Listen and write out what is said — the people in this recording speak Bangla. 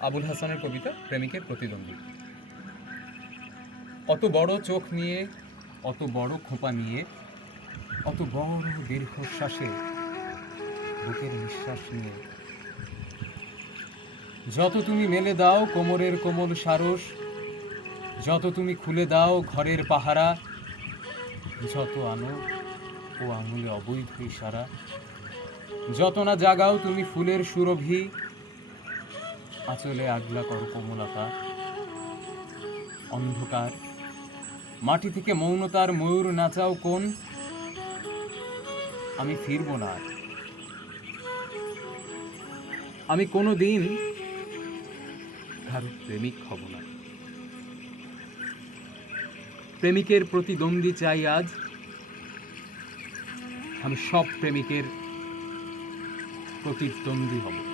আবুল হাসানের কবিতা প্রেমিকের প্রতিদ্বন্দ্বী। অত বড় চোখ নিয়ে, অত বড় খোঁপা নিয়ে, অত বড় দীর্ঘশ্বাসে, বুকের নিঃশ্বাস নিয়ে। যত তুমি মেলে দাও কোমরের কোমল সারস, যত তুমি খুলে দাও ঘরের পাহারা, যত আনো ও আঙুলে অবৈধ ইশারা, যত না জাগাও তুমি ফুলের সুরভি আঁচলে আগলা করো কোমলতা। অন্ধকার। মাটি থেকে মৌনতার ময়ূর নাচাও কোন? আমি ফিরব না আমি কোনো দিন কারও প্রেমিক হব না। প্রেমিকের প্রতিদ্বন্দ্বী চাই আজ। আমি সব প্রেমিকের প্রতিদ্বন্দ্বী হব।